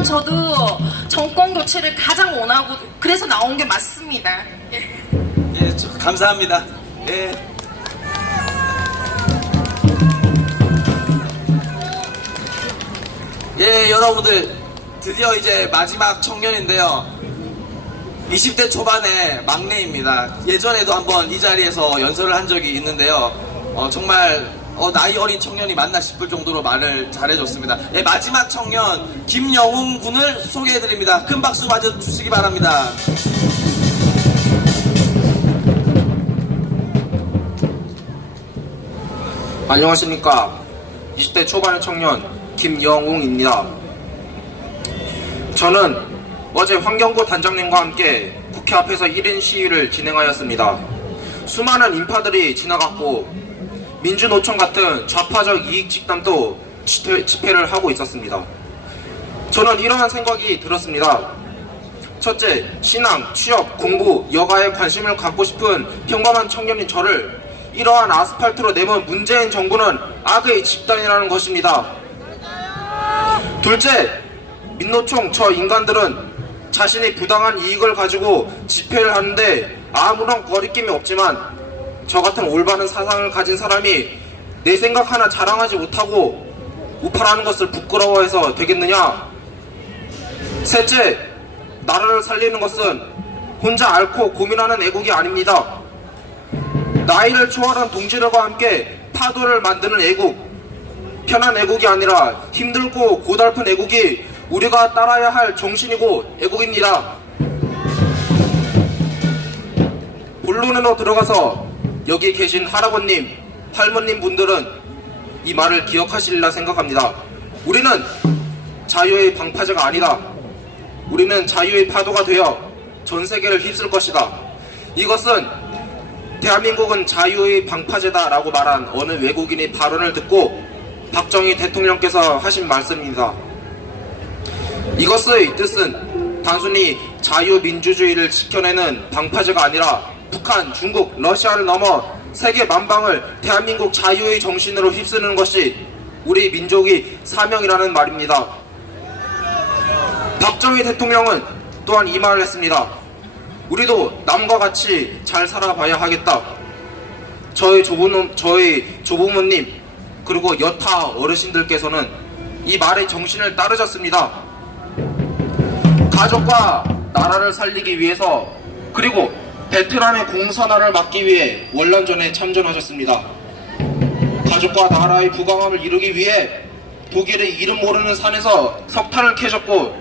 하지만 저도 정권 교체를 가장 원하고 그래서 나온 게 맞습니다. 예. 예, 감사합니다. 예. 예, 여러분들 드디어 이제 마지막 청년인데요. 20대 초반의 막내입니다. 예전에도 한번 이 자리에서 연설을 한 적이 있는데요. 정말 나이 어린 청년이 맞나 싶을 정도로 말을 잘해줬습니다. 예, 마지막 청년 김영웅 군을 소개해드립니다. 큰 박수 맞아주시기 바랍니다. 안녕하십니까. 20대 초반의 청년 김영웅입니다. 저는 어제 환경부 단장님과 함께 국회 앞에서 1인 시위를 진행하였습니다. 수많은 인파들이 지나갔고 민주노총 같은 좌파적 이익집단도 집회를 하고 있었습니다. 저는 이러한 생각이 들었습니다. 첫째, 신앙, 취업, 공부, 여가에 관심을 갖고 싶은 평범한 청년인 저를 이러한 아스팔트로 내몬 문재인 정부는 악의 집단이라는 것입니다. 둘째, 민노총 저 인간들은 자신이 부당한 이익을 가지고 집회를 하는데 아무런 거리낌이 없지만 저 같은 올바른 사상을 가진 사람이 내 생각 하나 자랑하지 못하고 우파라는 것을 부끄러워해서 되겠느냐? 셋째, 나라를 살리는 것은 혼자 앓고 고민하는 애국이 아닙니다. 나이를 초월한 동지들과 함께 파도를 만드는 애국, 편한 애국이 아니라 힘들고 고달픈 애국이 우리가 따라야 할 정신이고 애국입니다. 본론으로 들어가서 여기 계신 할아버님, 할머님 분들은 이 말을 기억하시리라 생각합니다. 우리는 자유의 방파제가 아니다. 우리는 자유의 파도가 되어 전 세계를 휩쓸 것이다. 이것은 대한민국은 자유의 방파제다 라고 말한 어느 외국인의 발언을 듣고 박정희 대통령께서 하신 말씀입니다. 이것의 뜻은 단순히 자유민주주의를 지켜내는 방파제가 아니라 북한, 중국, 러시아를 넘어 세계 만방을 대한민국 자유의 정신으로 휩쓰는 것이 우리 민족의 사명이라는 말입니다. 박정희 대통령은 또한 이 말을 했습니다. 우리도 남과 같이 잘 살아봐야 하겠다. 저희 조부모님 그리고 여타 어르신들께서는 이 말의 정신을 따르셨습니다. 가족과 나라를 살리기 위해서 그리고 베트남의 공산화를 막기 위해 월남전에 참전하셨습니다. 가족과 나라의 부강함을 이루기 위해 독일의 이름 모르는 산에서 석탄을 캐셨고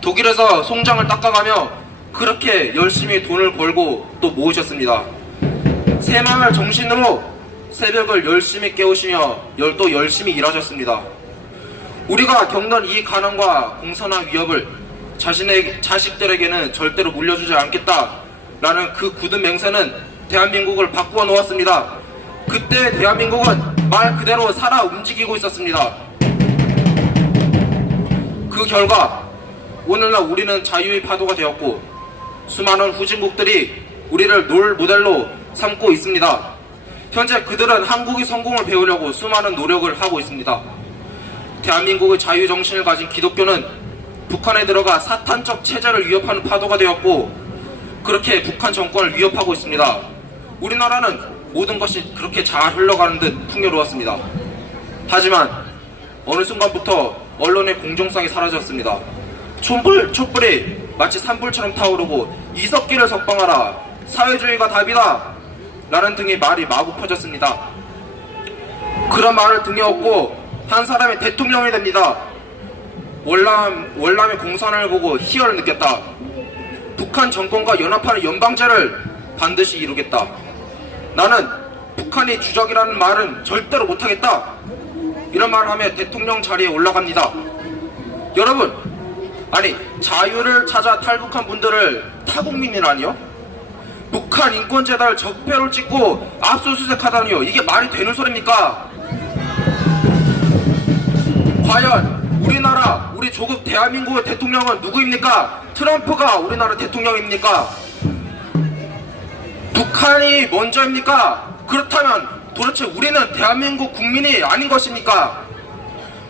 독일에서 송장을 닦아가며 그렇게 열심히 돈을 벌고 또 모으셨습니다. 새마을 정신으로 새벽을 열심히 깨우시며 또 열심히 일하셨습니다. 우리가 겪는 이 가난과 공산화 위협을 자신의 자식들에게는 절대로 물려주지 않겠다라는 그 굳은 맹세는 대한민국을 바꾸어 놓았습니다. 그때 대한민국은 말 그대로 살아 움직이고 있었습니다. 그 결과 오늘날 우리는 자유의 파도가 되었고 수많은 후진국들이 우리를 롤 모델로 삼고 있습니다. 현재 그들은 한국의 성공을 배우려고 수많은 노력을 하고 있습니다. 대한민국의 자유정신을 가진 기독교는 북한에 들어가 사탄적 체제를 위협하는 파도가 되었고 그렇게 북한 정권을 위협하고 있습니다. 우리나라는 모든 것이 그렇게 잘 흘러가는 듯 풍요로웠습니다. 하지만 어느 순간부터 언론의 공정성이 사라졌습니다. 촛불이 마치 산불처럼 타오르고 이석기를 석방하라, 사회주의가 답이다 라는 등의 말이 마구 퍼졌습니다. 그런 말을 등에 업고 한 사람이 대통령이 됩니다. 월남의 공산화를 보고 희열을 느꼈다. 북한 정권과 연합하는 연방제를 반드시 이루겠다. 나는 북한이 주적이라는 말은 절대로 못하겠다. 이런 말을 하며 대통령 자리에 올라갑니다. 여러분, 아니 자유를 찾아 탈북한 분들을 타국민이라니요? 북한 인권재단을 적폐로 찍고 압수수색하다니요? 이게 말이 되는 소리입니까? 과연 우리나라, 우리 조국 대한민국의 대통령은 누구입니까? 트럼프가 우리나라 대통령입니까? 북한이 먼저입니까? 그렇다면 도대체 우리는 대한민국 국민이 아닌 것입니까?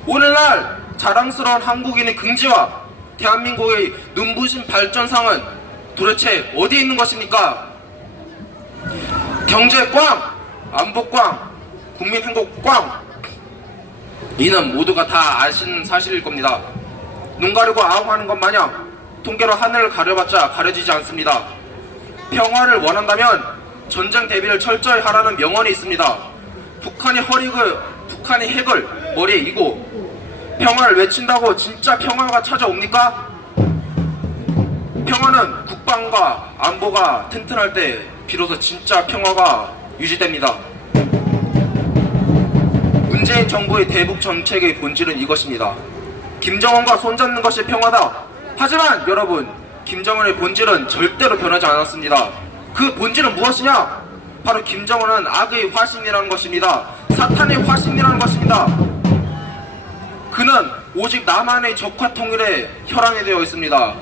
오늘날 자랑스러운 한국인의 긍지와 대한민국의 눈부신 발전상은 도대체 어디에 있는 것입니까? 경제 꽝, 안보 꽝, 국민 행복 꽝. 이는 모두가 다 아시는 사실일 겁니다. 눈 가리고 아웅하는 것 마냥 통계로 하늘을 가려봤자 가려지지 않습니다. 평화를 원한다면 전쟁 대비를 철저히 하라는 명언이 있습니다. 북한이 핵을 머리에 이고 평화를 외친다고 진짜 평화가 찾아옵니까? 평화는 국방과 안보가 튼튼할 때 비로소 진짜 평화가 유지됩니다. 문재인 정부의 대북 정책의 본질은 이것입니다. 김정은과 손잡는 것이 평화다. 하지만 여러분, 김정은의 본질은 절대로 변하지 않았습니다. 그 본질은 무엇이냐? 바로 김정은은 악의 화신이라는 것입니다. 사탄의 화신이라는 것입니다. 그는 오직 남한의 적화 통일에 혈안이 되어 있습니다.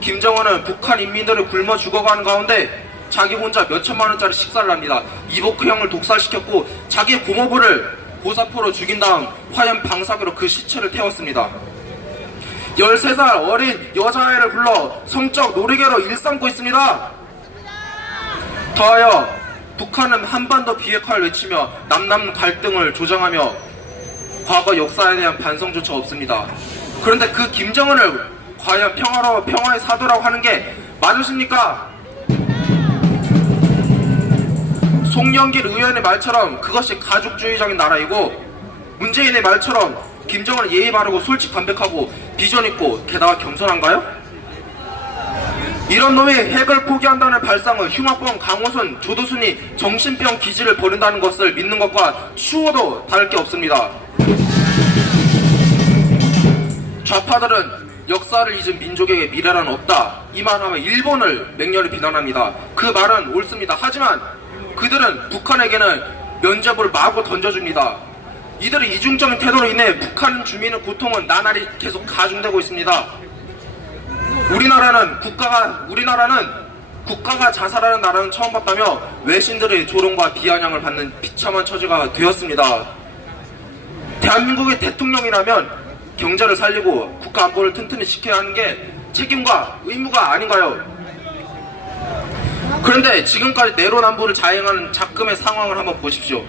김정은은 북한 인민들을 굶어 죽어가는 가운데 자기 혼자 몇천만 원짜리 식사를 합니다. 이복형을 독살시켰고 자기 고모부를 고사포로 죽인 다음 화염 방사기로 그 시체를 태웠습니다. 13살 어린 여자아이를 불러 성적 놀이개로 일삼고 있습니다. 더하여 북한은 한반도 비핵화를 외치며 남남 갈등을 조장하며 과거 역사에 대한 반성조차 없습니다. 그런데 그 김정은을 과연 평화의 사도라고 하는 게 맞으십니까? 송영길 의원의 말처럼 그것이 가족주의적인 나라이고, 문재인의 말처럼 김정은은 예의 바르고 솔직 담백하고 비전 있고 게다가 겸손한가요? 이런 놈이 핵을 포기한다는 발상은 흉악범 강호순, 조두순이 정신병 기질을 버린다는 것을 믿는 것과 추호도 다를 게 없습니다. 좌파들은 역사를 잊은 민족에게 미래란 없다, 이 말하면 일본을 맹렬히 비난합니다. 그 말은 옳습니다. 하지만 그들은 북한에게는 면접을 마구 던져줍니다. 이들의 이중적인 태도로 인해 북한 주민의 고통은 나날이 계속 가중되고 있습니다. 우리나라는 국가가 자살하는 나라는 처음 봤다며 외신들의 조롱과 비아냥을 받는 비참한 처지가 되었습니다. 대한민국의 대통령이라면 경제를 살리고 국가 안보를 튼튼히 지켜야 하는 게 책임과 의무가 아닌가요? 그런데 지금까지 내로남불을 자행하는 작금의 상황을 한번 보십시오.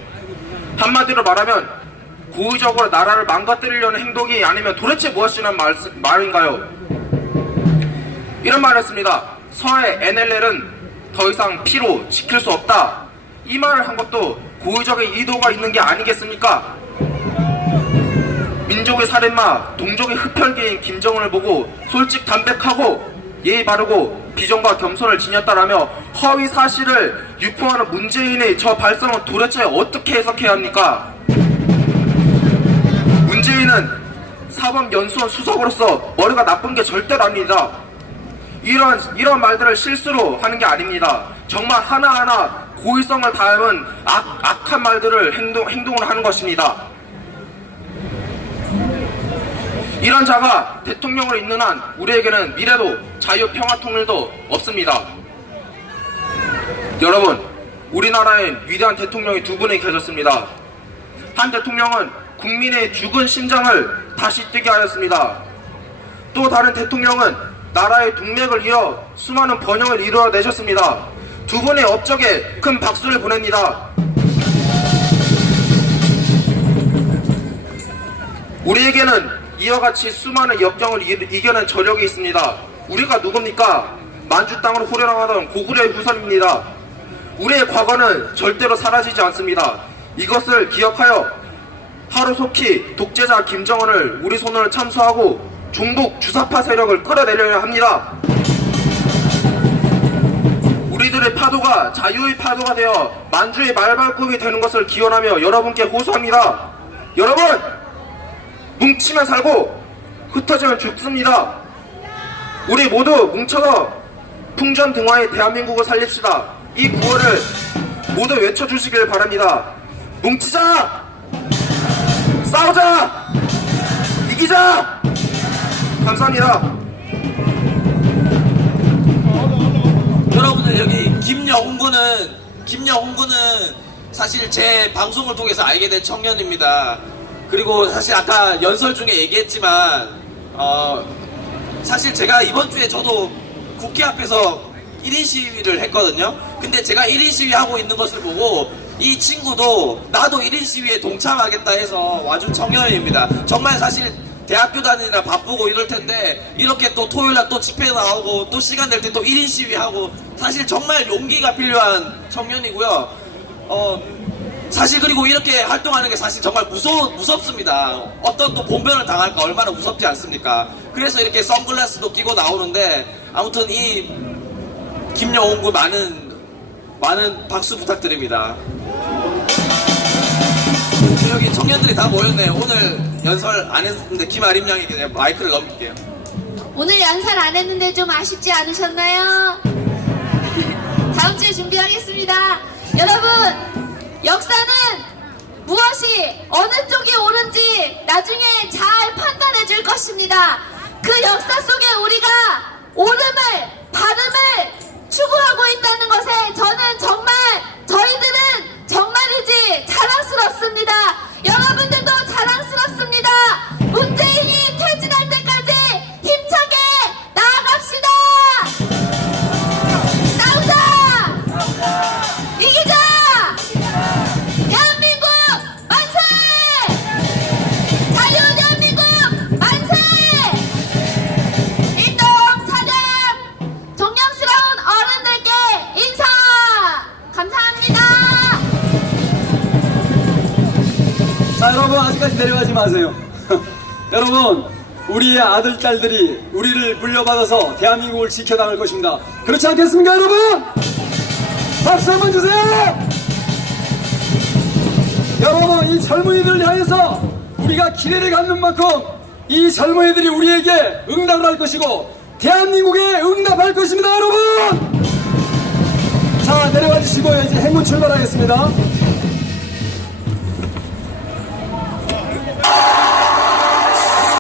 한마디로 말하면 고의적으로 나라를 망가뜨리려는 행동이 아니면 도대체 무엇이란 말인가요? 이런 말을 했습니다. 서해 NLL은 더 이상 피로 지킬 수 없다. 이 말을 한 것도 고의적인 의도가 있는 게 아니겠습니까? 민족의 살인마, 동족의 흡혈귀인 김정은을 보고 솔직 담백하고 예의 바르고 비전과 겸손을 지녔다라며 허위 사실을 유포하는 문재인의 저 발상은 도대체 어떻게 해석해야 합니까? 문재인은 사법연수원 수석으로서 머리가 나쁜 게 절대로 아닙니다. 이런 말들을 실수로 하는 게 아닙니다. 정말 하나하나 고의성을 담은 악한 말들을 행동을 하는 것입니다. 이런 자가 대통령으로 있는 한 우리에게는 미래도 자유, 평화, 통일도 없습니다. 여러분, 우리나라엔 위대한 대통령이 두 분이 계셨습니다. 한 대통령은 국민의 죽은 심장을 다시 뛰게 하였습니다. 또 다른 대통령은 나라의 동맥을 이어 수많은 번영을 이루어내셨습니다. 두 분의 업적에 큰 박수를 보냅니다. 우리에게는 이와 같이 수많은 역경을 이겨낸 저력이 있습니다. 우리가 누굽니까? 만주 땅으로 호령하던 고구려의 후손입니다. 우리의 과거는 절대로 사라지지 않습니다. 이것을 기억하여 하루속히 독재자 김정은을 우리 손으로 참수하고 종북 주사파 세력을 끌어내려야 합니다. 우리들의 파도가 자유의 파도가 되어 만주의 말발굽이 되는 것을 기원하며 여러분께 호소합니다. 여러분! 뭉치면 살고 흩어지면 죽습니다. 우리 모두 뭉쳐서 풍전등화의 대한민국을 살립시다. 이 구호를 모두 외쳐주시길 바랍니다. 뭉치자! 싸우자! 이기자! 감사합니다. 여러분들, 여기 김여홍 군은 사실 제 방송을 통해서 알게 된 청년입니다. 그리고 사실 아까 연설 중에 얘기했지만 사실 제가 이번 주에 저도 국회 앞에서 1인 시위를 했거든요. 근데 제가 1인 시위 하고 있는 것을 보고 이 친구도 나도 1인 시위에 동참하겠다 해서 와준 청년입니다. 정말 사실 대학교 다니느라 바쁘고 이럴 텐데 이렇게 또 토요일날 또 집회 나오고 또 시간 될 때 또 1인 시위하고 사실 정말 용기가 필요한 청년이고요. 사실 그리고 이렇게 활동하는 게 사실 정말 무섭습니다. 어떤 또 봉변을 당할까 얼마나 무섭지 않습니까? 그래서 이렇게 선글라스도 끼고 나오는데 아무튼 이 김여홍군 많은 박수 부탁드립니다. 여기 청년들이 다 모였네요. 오늘 연설 안 했는데 김아림 양에게 제가 마이크를 넘길게요. 오늘 연설 안 했는데 좀 아쉽지 않으셨나요? 다음 주에 준비하겠습니다. 여러분, 역사는 무엇이 어느 쪽이 옳은지 나중에 잘 판단해 줄 것입니다. 그 역사 속에 우리가 옳음을, 바름을 추구하고 있다는 것에 저희들은 정말이지 자랑스럽습니다. 여러분들도 자랑스럽습니다. 문재인이 퇴진할 때까지 힘차게 나아갑시다. 싸우자. 이기자. 대한민국 만세. 자유 대한민국 만세. 일동 차량 존경스러운 어른들께 인사. 감사합니다. 자, 여러분 아직까지 내려가지 마세요. 여러분, 우리의 아들 딸들이 우리를 물려받아서 대한민국을 지켜나갈 것입니다. 그렇지 않겠습니까, 여러분? 박수 한번 주세요. 여러분, 이 젊은이들을 향해서 우리가 기대를 갖는 만큼 이 젊은이들이 우리에게 응답을 할 것이고 대한민국에 응답할 것입니다, 여러분. 자, 내려가 주시고 이제 행군 출발하겠습니다.